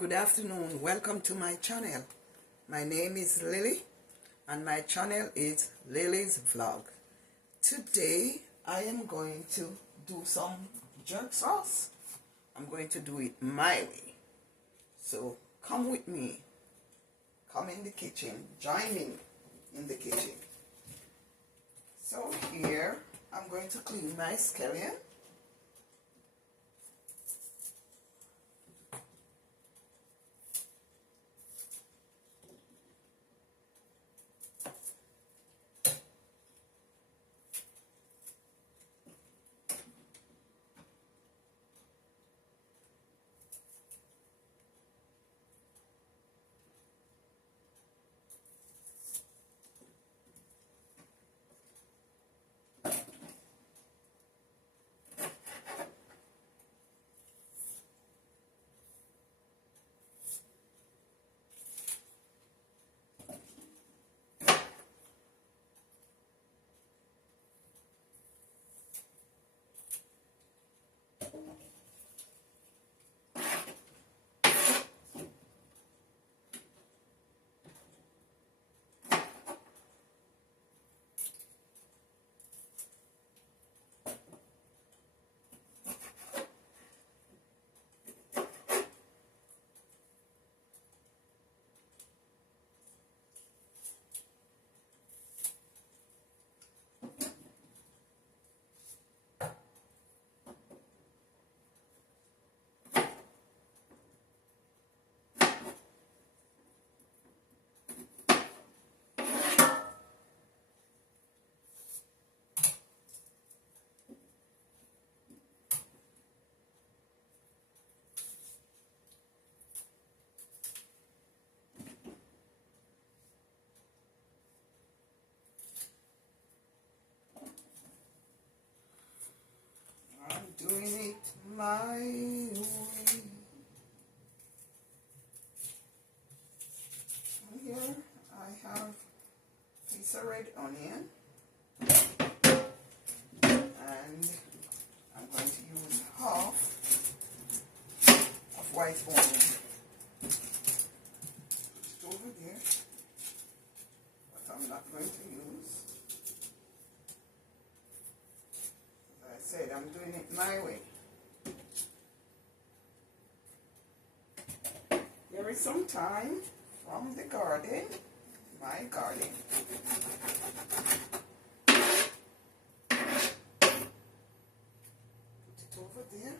Good afternoon. Welcome to my channel. My name is Lily and my channel is Lily's Vlog. Today I am going to do some jerk sauce. I'm going to do it my way. So come with me. Come in the kitchen. Join me in the kitchen. So here I'm going to clean my scallion. I'm doing it my way. Here I have a piece of red onion and I'm going to use half of white onion. Put it over there, but I'm not going to use. As I said, I'm doing it my way. There is some thyme from the garden, my garden. Put it over there.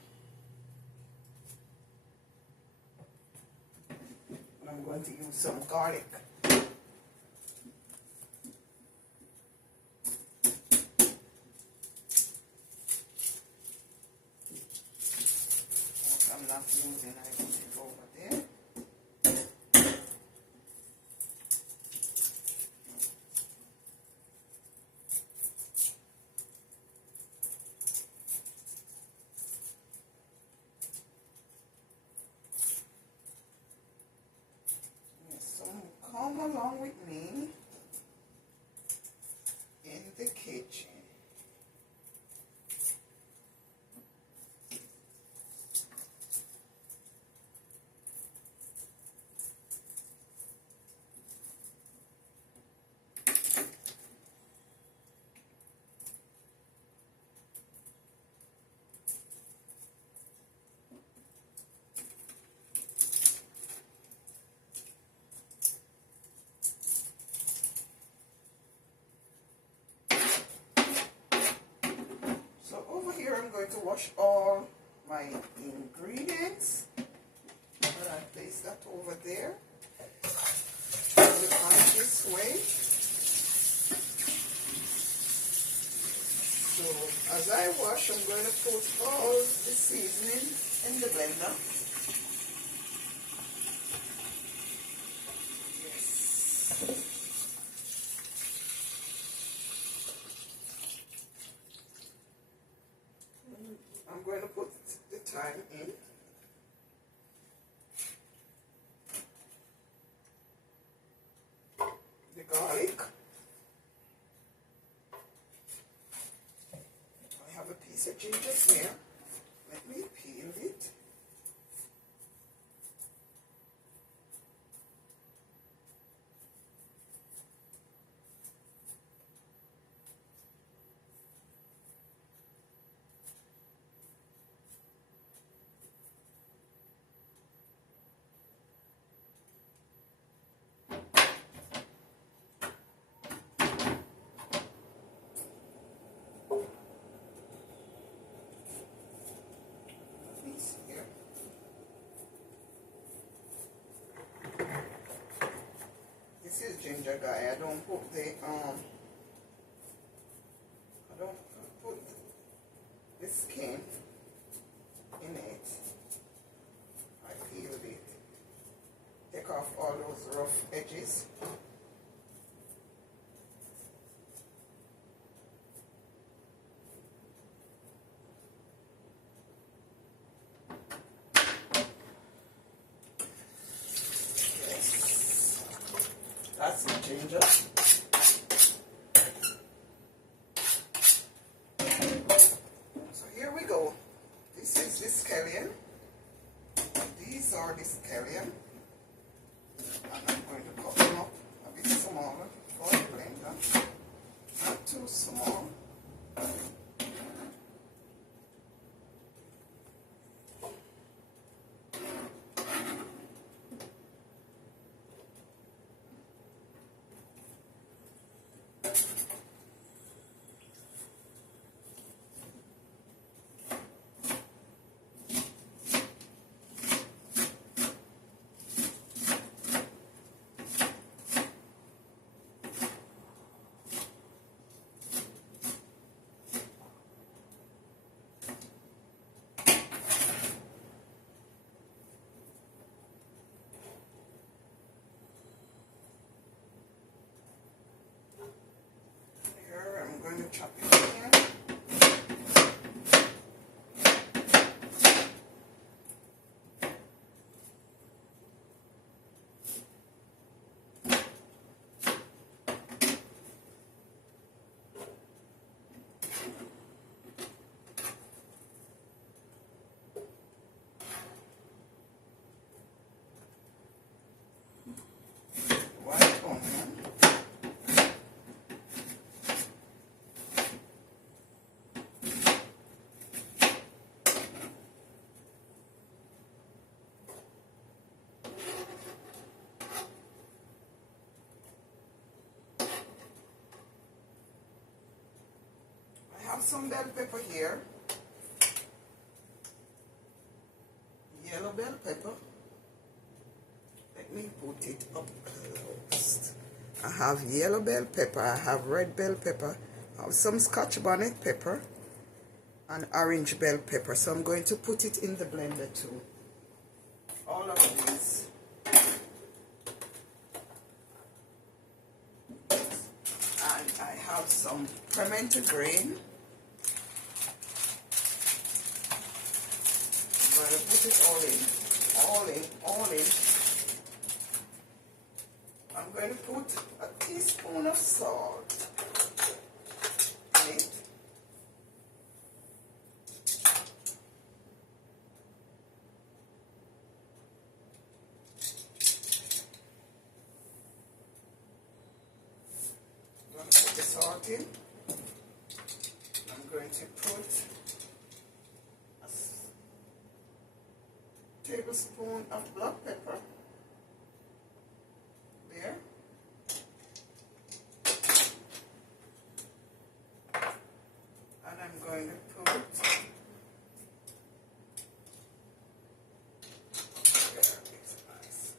And I'm going to use some garlic. What I'm not using, I put it over there. Come along with me in the kitchen. So over here I'm going to wash all my ingredients. And I place that over there. Put it on this way. So as I wash, I'm going to put all the seasoning in the blender. Yes. I'm going to put the thyme in. The garlic. I have a piece of ginger here. Let me peel it. ginger guy. I don't put the skin in it. I peeled it. Take off all those rough edges. That's the ginger. So here we go. This is the scallion. These are the scallion. And I'm going to cut them up a bit smaller for the blender. Not too small. I'm going to chop it again. White onion. I have some bell pepper here. Yellow bell pepper. Let me put it up close. I have yellow bell pepper, I have red bell pepper, I have some Scotch bonnet pepper and orange bell pepper. So I'm going to put it in the blender too. All of these. And I have some pimento green. I'm going to put it all in. I'm going to put a teaspoon of salt in it. I'm going to put the salt in. I'm going to put a tablespoon of black pepper. There. And I'm going to put there, it's nice.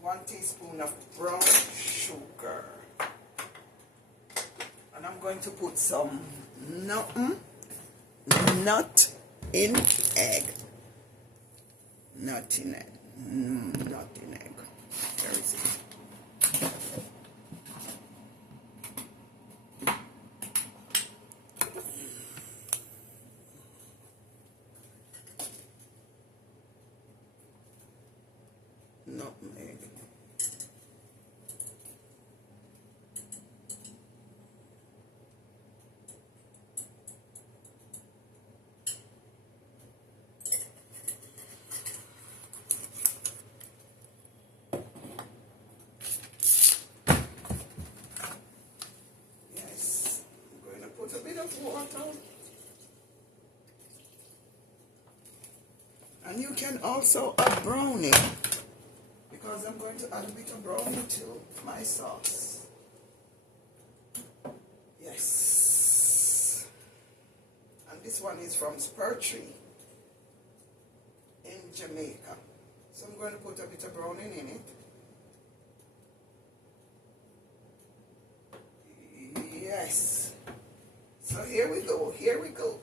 1 teaspoon of brown sugar. And I'm going to put some nut in egg. Nut in egg. Nut in egg. Where is it? Nutmeg. Yes, I'm going to put a bit of water. And you can also add browning, because I'm going to add a bit of brownie to my sauce. Yes. And this one is from Spur Tree in Jamaica. So I'm going to put a bit of browning in it. Yes. So here we go, here we go.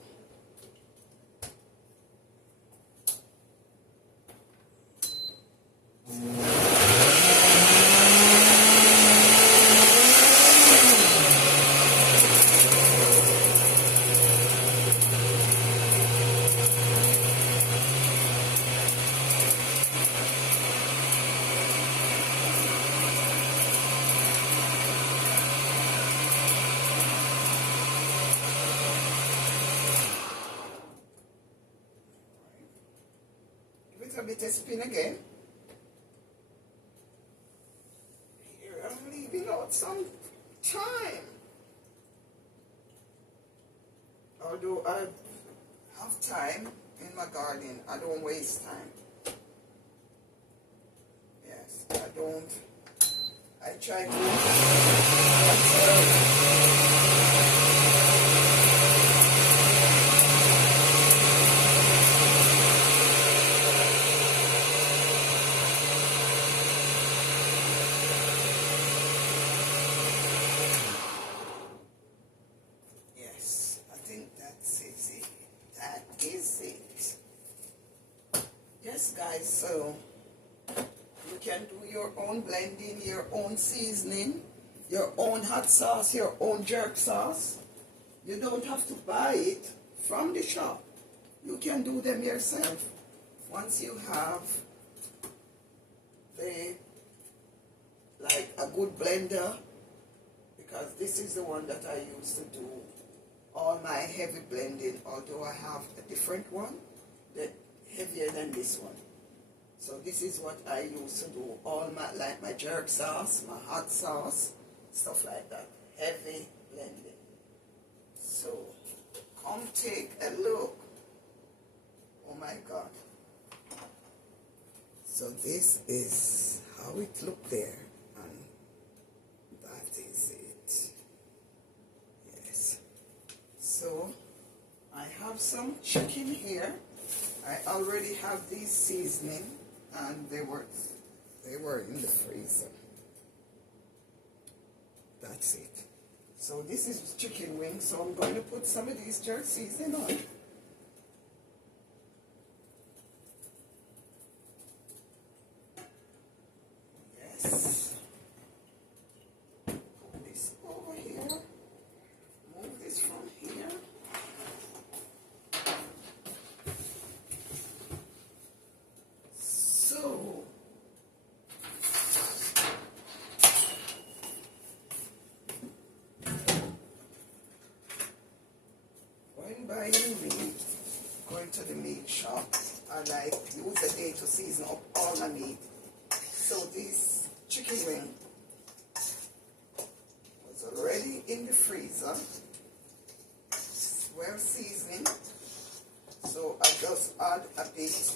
Give it a bit of spin again. Here I'm leaving out some time. Although I have time in my garden, I don't waste time. Yes, I don't. I try to observe. Yes, guys, so you can do your own blending, your own seasoning, your own hot sauce, your own jerk sauce. You don't have to buy it from the shop. You can do them yourself once you have like a good blender, because this is the one that I use to do all my heavy blending, although I have a different one that heavier than this one. So this is what I use to do all my, like my jerk sauce, my hot sauce, stuff like that. Heavy blending. So come take a look. Oh my God. So this is how it looked there, and that is it. Yes. So I have some chicken here. I already have these seasoning, and they were in the freezer. That's it. So this is chicken wings, so I'm going to put some of these jerk seasoning on. Yes. Put this over here. Move this from here. So when buying meat, going to the meat shop, I like use a day to season up all my meat. So this chicken wing was already in the freezer, well seasoned. So I just add a bit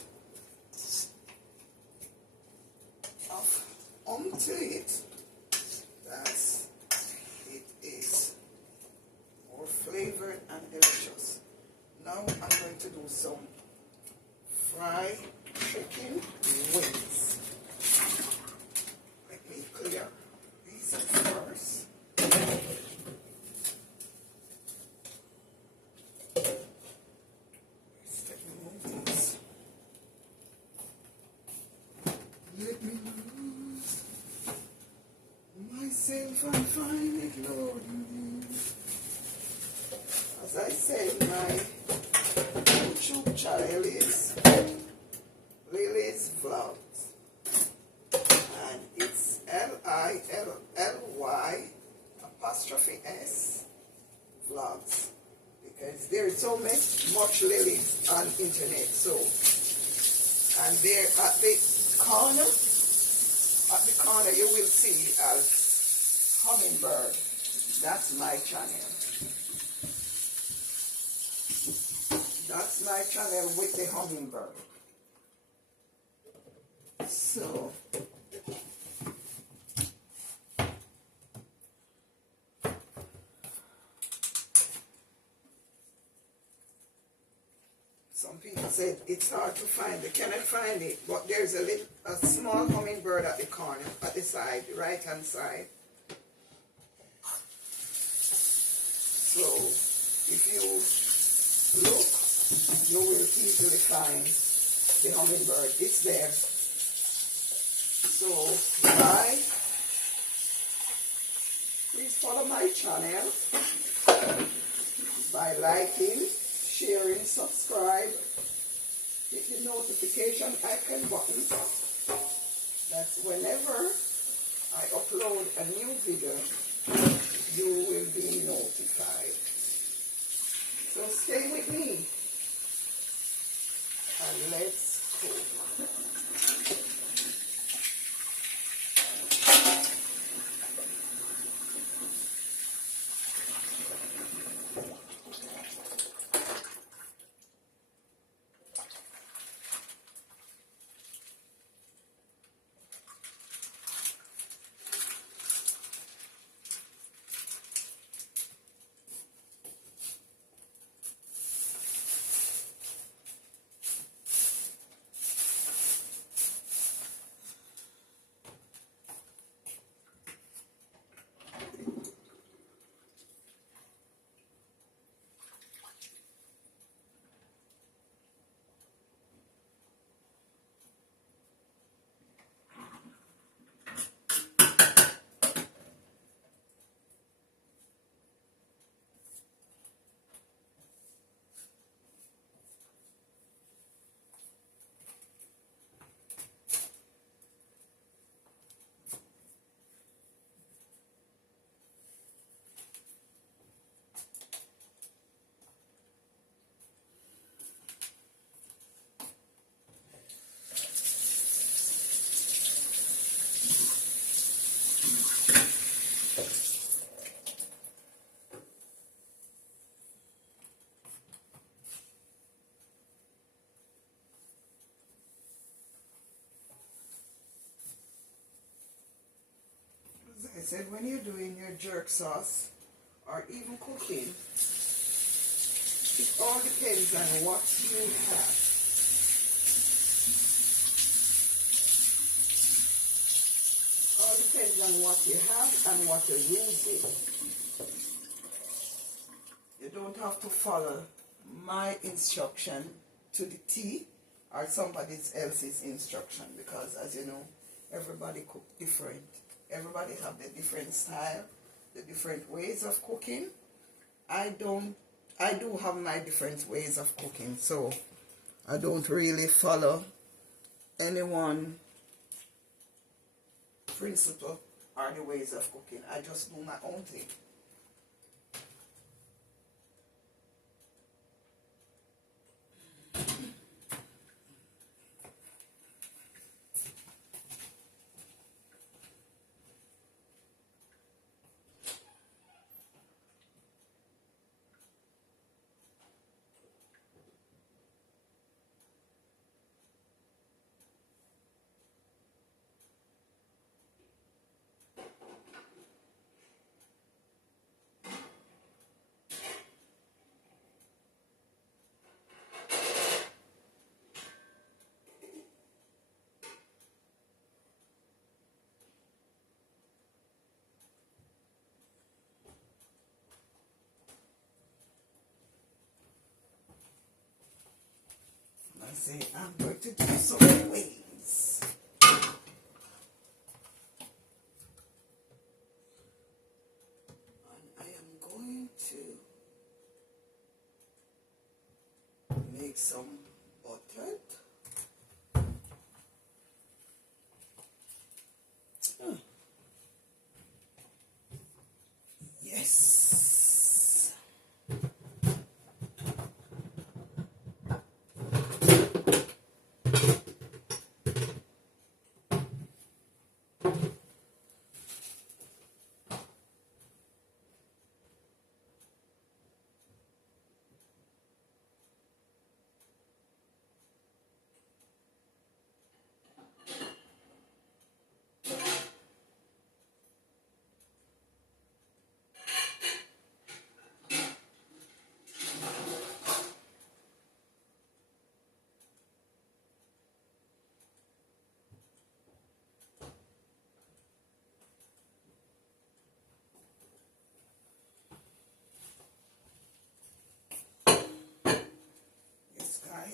of onto it. That's it is more flavored and delicious. Now I'm going to do some fried chicken wings. Let me clear these up first. Let me move these. Let me lose myself and find it, Lord, in thee. As I said, my YouTube channel is Lily's Vlogs, and it's Lilly_S Vlogs, because there is so much Lilies on internet. So, and there at the corner you will see as Hummingbird. That's my channel. That's my channel with the hummingbird. So said, it's hard to find. They cannot find it, but there's a small hummingbird at the corner, at the side, the right hand side. So if you look, you will easily find the hummingbird. It's there. So please follow my channel by liking, sharing, subscribe, hit the notification icon button. That's whenever I upload a new video, you will be notified. So stay with me and let's cook. I said, when you're doing your jerk sauce or even cooking, it all depends on what you have. All depends on what you have and what you're using. You don't have to follow my instruction to the T or somebody else's instruction, because as you know, everybody cook different. Everybody have the different style, the different ways of cooking. I do have my different ways of cooking, so I don't really follow anyone principle or the ways of cooking. I just do my own thing. I say I'm going to do some ways. And I am going to make some butter. Yes.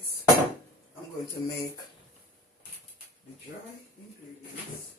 guys, I'm going to make the dry ingredients.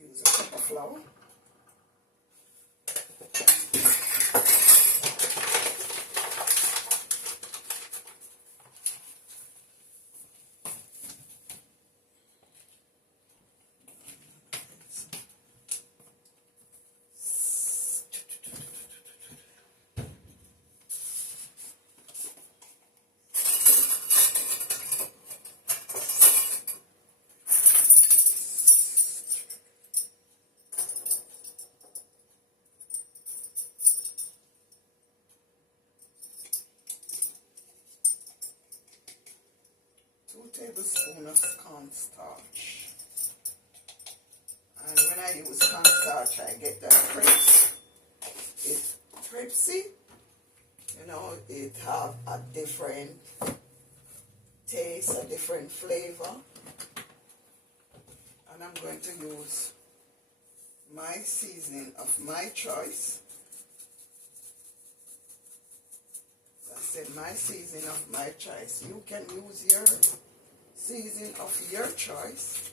Use a cup of flour. Tablespoon of cornstarch, and when I use cornstarch I get that crepes. It's crepesy, you know, it have a different taste, a different flavor, and I'm going to use my seasoning of my choice. I said my seasoning of my choice. You can use your season of your choice,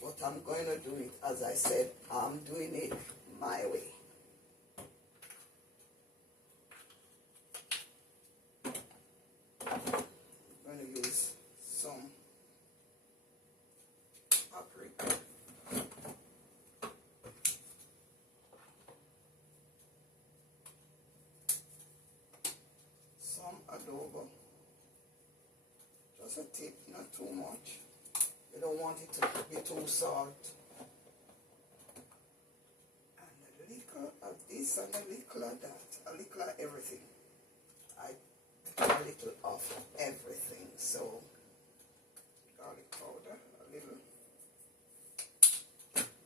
but I'm going to do it, as I said, I'm doing it my way. I'm going to use some paprika, some adobo. Just a tip, not too much. You don't want it to be too salt. And a little of this and a little of that. A little of everything. I do a little of everything. So, garlic powder, a little.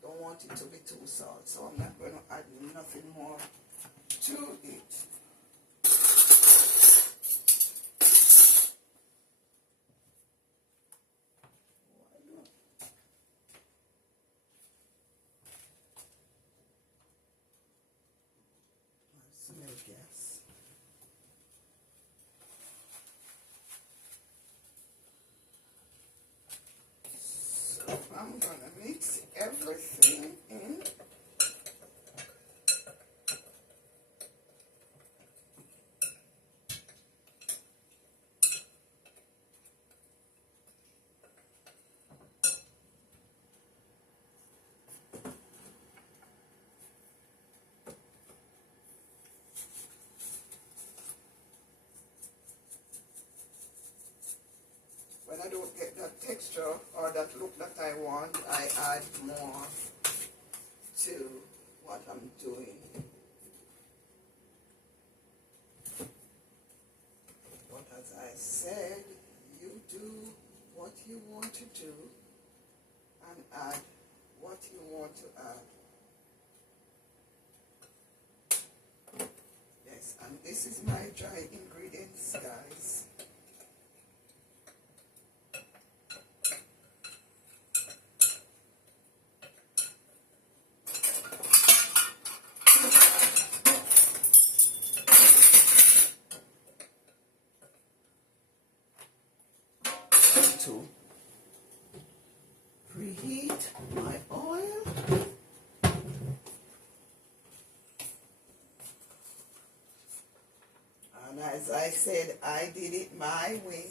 Don't want it to be too salt. So I'm not going to add nothing more to it. Gas. So I'm going to mix everything in. When I don't get that texture or that look that I want, I add more to what I'm doing. But as I said, you do what you want to do and add what you want to add. Yes, and this is my dry ingredients, guys. To preheat my oil. And as I said, I did it my way.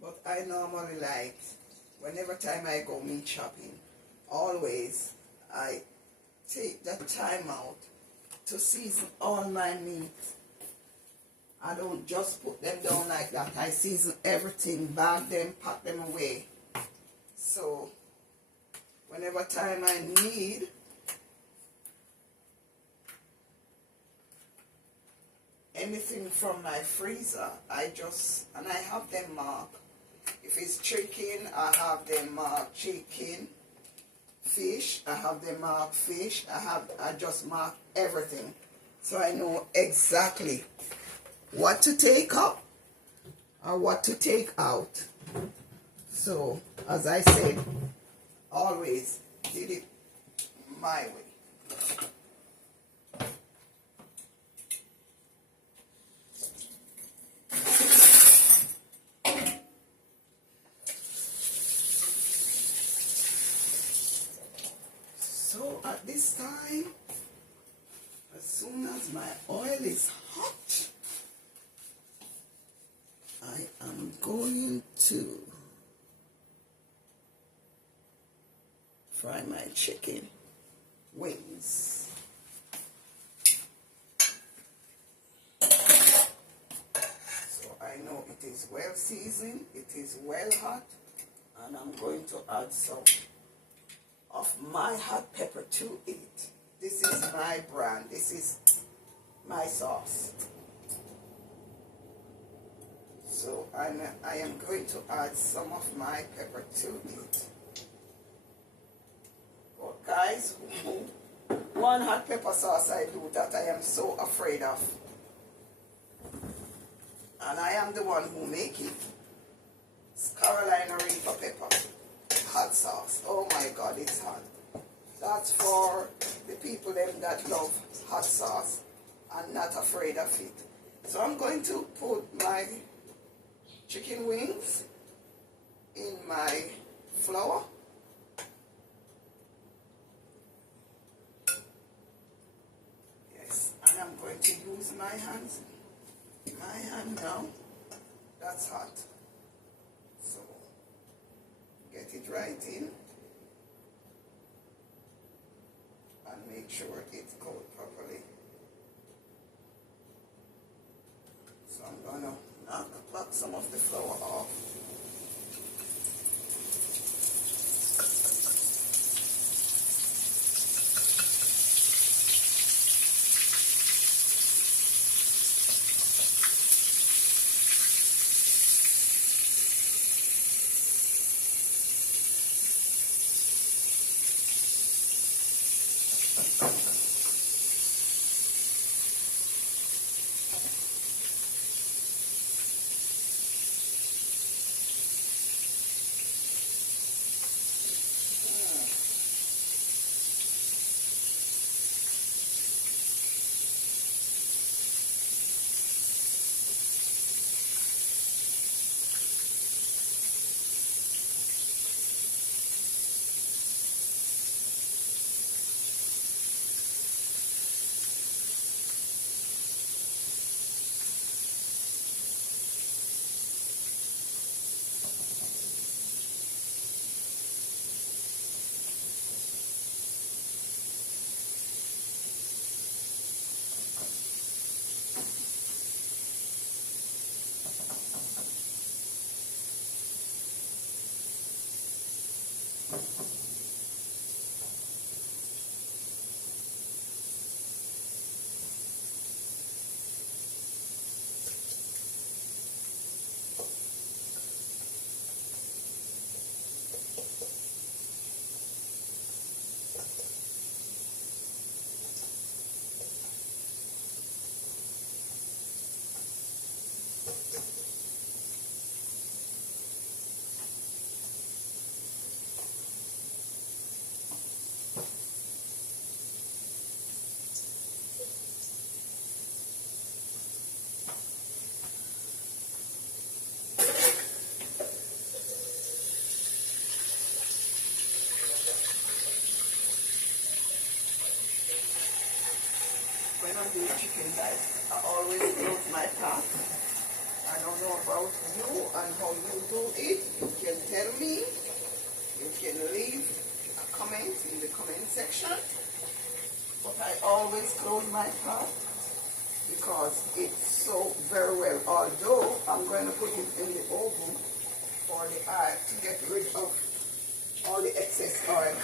But I normally like, whenever time I go meat shopping, always I take that time out to season all my meat. I don't just put them down like that. I season everything, bag them, pack them away. So whenever time I need anything from my freezer, I have them marked. If it's chicken, I have them marked chicken. Fish, I have them marked fish. I just mark everything, so I know exactly what to take up or what to take out. So as I said, always did it my way. So at this time, as soon as my oil is hot, I am going to fry my chicken wings. So I know it is well seasoned, it is well hot, and I'm going to add some of my hot pepper to it. This is my brand. This is my sauce. So I am going to add some of my pepper to it. But guys, one hot pepper sauce I do that I am so afraid of, and I am the one who make it. It's Carolina Reaper pepper hot sauce. Oh my God, it's hot. That's for the people them that love hot sauce and not afraid of it. So I'm going to put my chicken wings in my flour. Yes, and I'm going to use my hands. My hand now. That's hot. So get it right in and make sure it's cooked properly. So I'm gonna knock back some of the flour off. When I do chicken, guys, I always close my pot. I don't know about you and how you do it. You can tell me. You can leave a comment in the comment section. but I always close my pot because it's so very well. Although I'm going to put it in the oven for the oil to get rid of all the excess oil.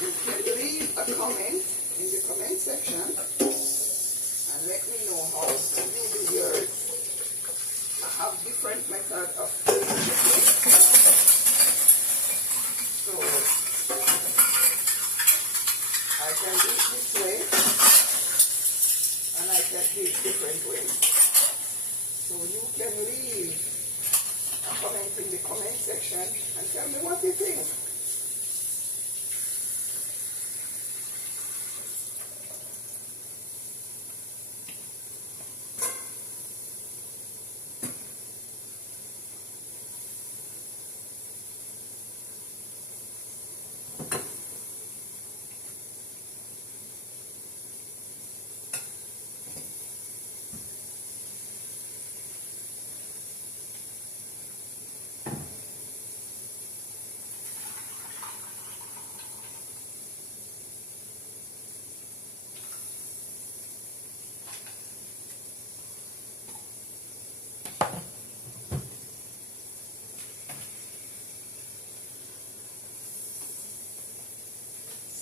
You can leave a comment in the comment section and let me know how you do yours. I have different methods of doing it. So I can do it this way and I can do it different ways. So you can leave a comment in the comment section and tell me what you think.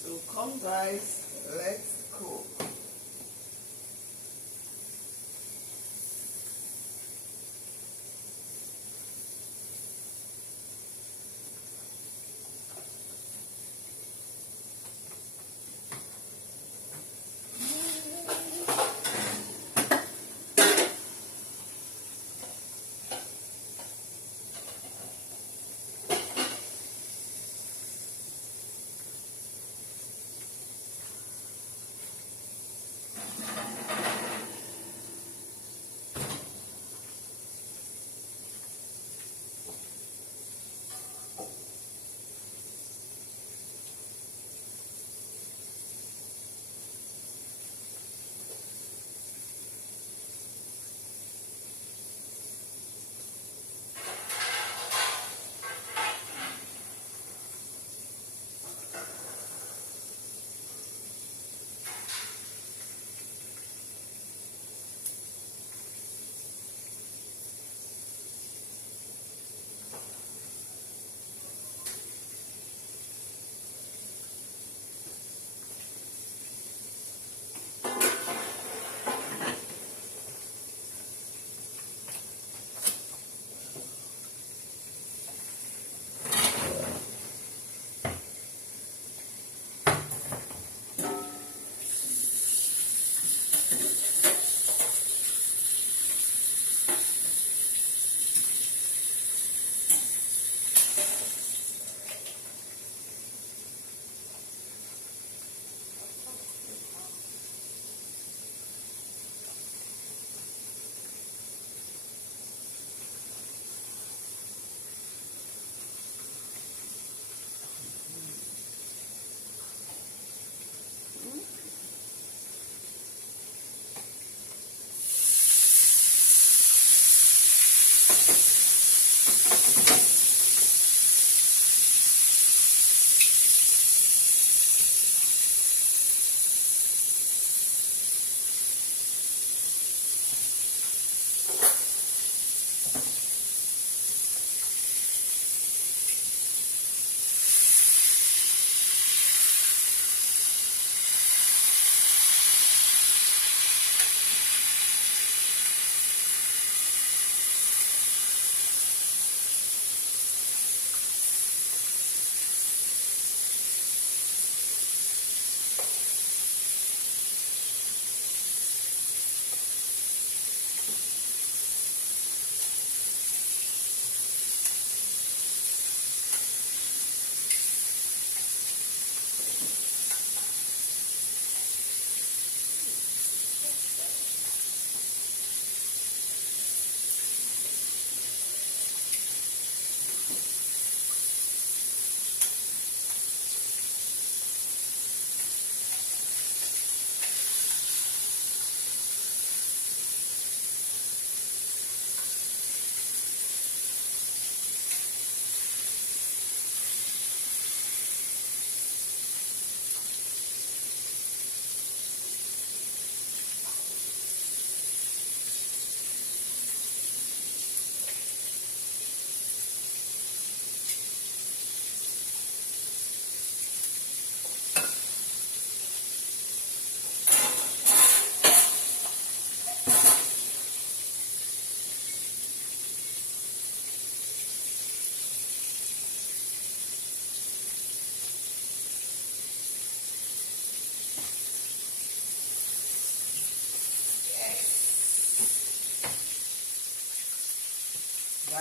So come guys, let's cook.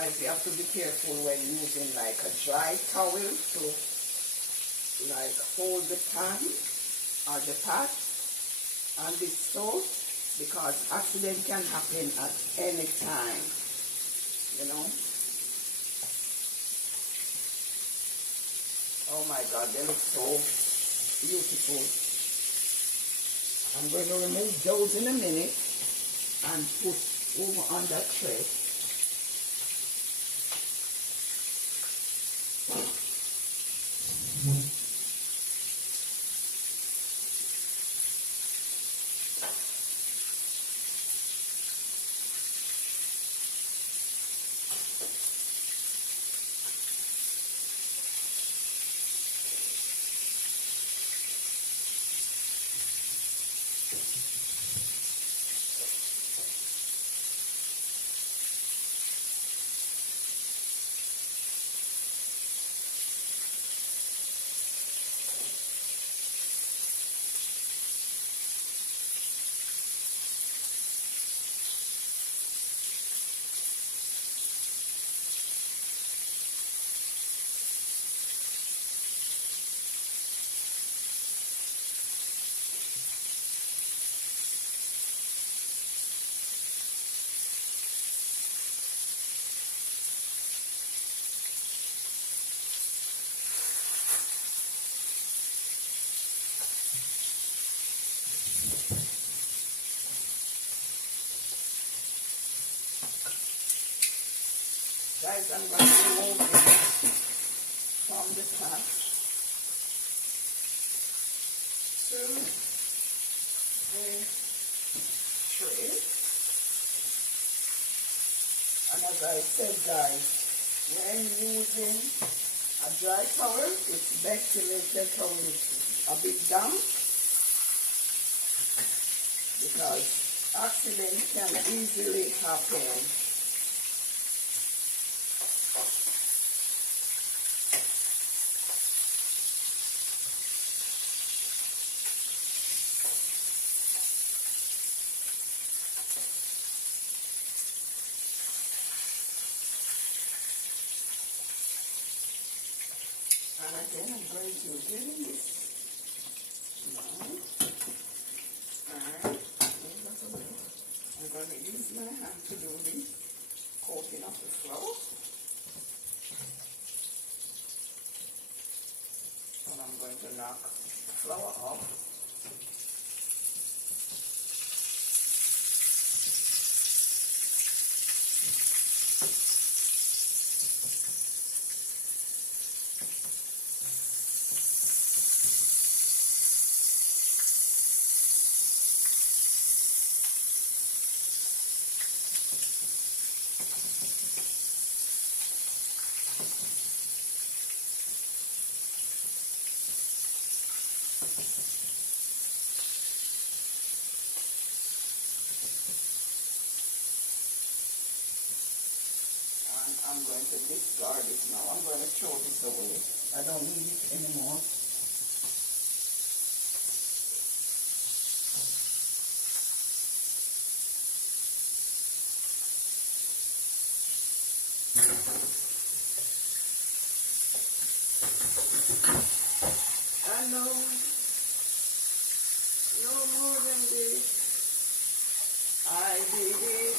Guys, you have to be careful when using like a dry towel to like hold the pan or the pot on this stove, because accident can happen at any time, you know. Oh my God, they look so beautiful. I'm going to remove those in a minute and put over on that tray. Guys, I'm going to remove it from the pot to the tray. And as I said, guys, when using a dry towel, it's best to make the towel a bit damp, because accidents can easily happen. And again, I'm going to do this now. And I'm going to use my hand to do the coating of the flour. And I'm going to knock the flour off. I'm going to discard it now. I'm going to throw this away. I don't need it anymore. I know no more than this. I did it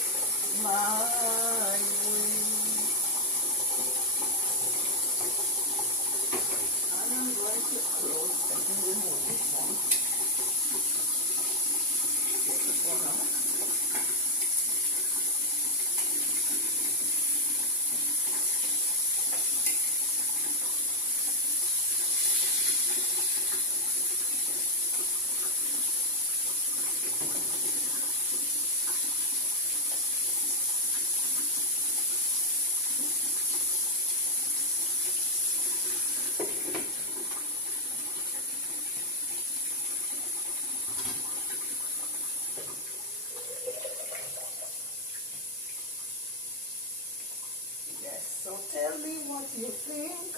my way. And I'm going to close and remove this one. Take this one out. Yes, so tell me what you think.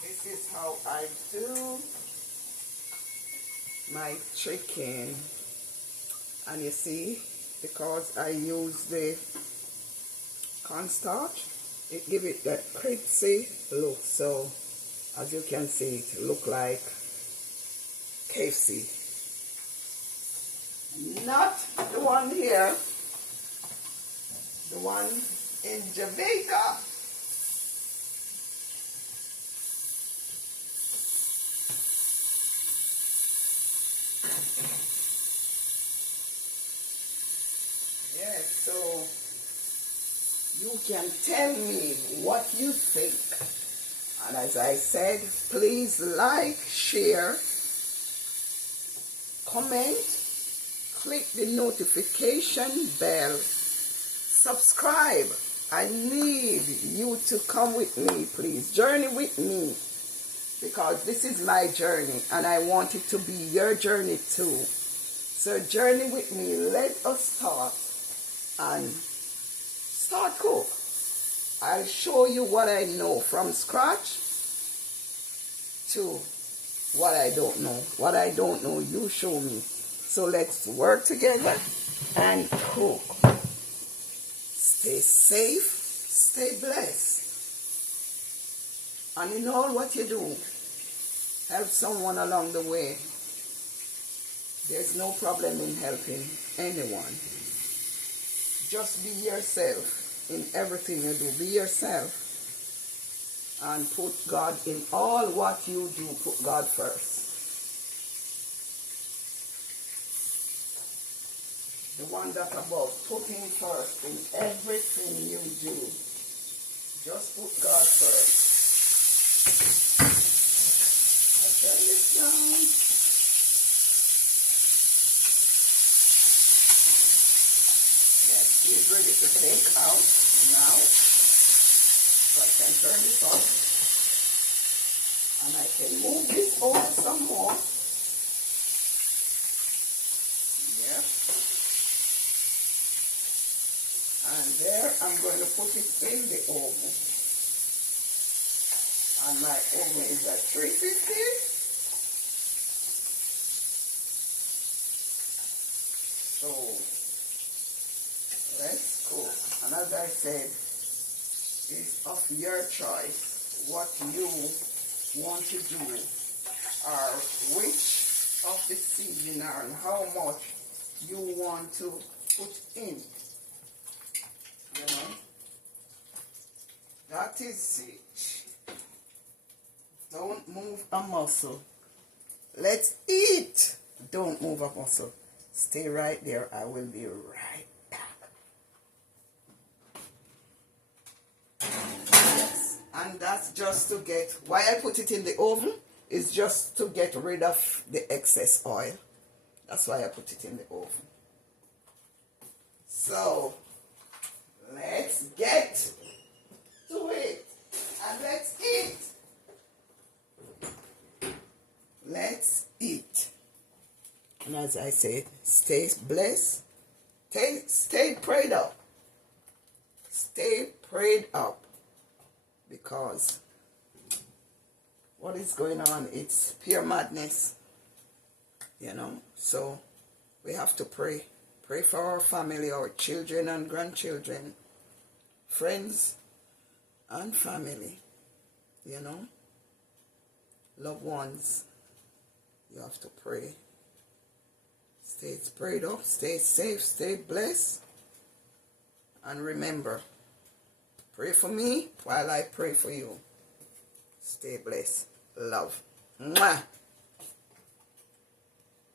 This is how I do my chicken. And you see, because I use the cornstarch. It gives it that crispy look. So as you can see, it look like KFC. Not the one here, the one in Jamaica. Yes, so you can tell me what you think. And as I said, please like, share, comment, click the notification bell, subscribe. I need you to come with me, please. Journey with me, because this is my journey and I want it to be your journey too. So journey with me. Let us start and start cook. I'll show you what I know from scratch to what I don't know. What I don't know, you show me. So let's work together and cook. Stay safe, stay blessed. And in all what you do, help someone along the way. There's no problem in helping anyone. Just be yourself in everything you do. Be yourself and put God in all what you do. Put God first. The one that's about putting first in everything you do. Just put God first. I'll turn this down. Yes, it's ready to take out now. So I can turn this off. And I can move this over some more. Yeah. And there I'm going to put it in the oven. And my oven is at 350. So let's cook. And as I said, it's of your choice what you want to do, or which of the seasoning and how much you want to put in. You know, that is it. Don't move a muscle. Let's eat. Don't move a muscle. Stay right there. I will be right back. Yes, and that's just to get, why I put it in the oven is just to get rid of the excess oil. That's why I put it in the oven. So let's get to it and let's eat. Let's eat. And as I said, stay blessed, stay prayed up. Stay prayed up, because what is going on, it's pure madness, you know. So we have to pray. Pray for our family, our children and grandchildren, friends and family, you know, loved ones. You have to pray. Stay prayed up, stay safe, stay blessed. And remember, pray for me while I pray for you. Stay blessed. Love. Mwah.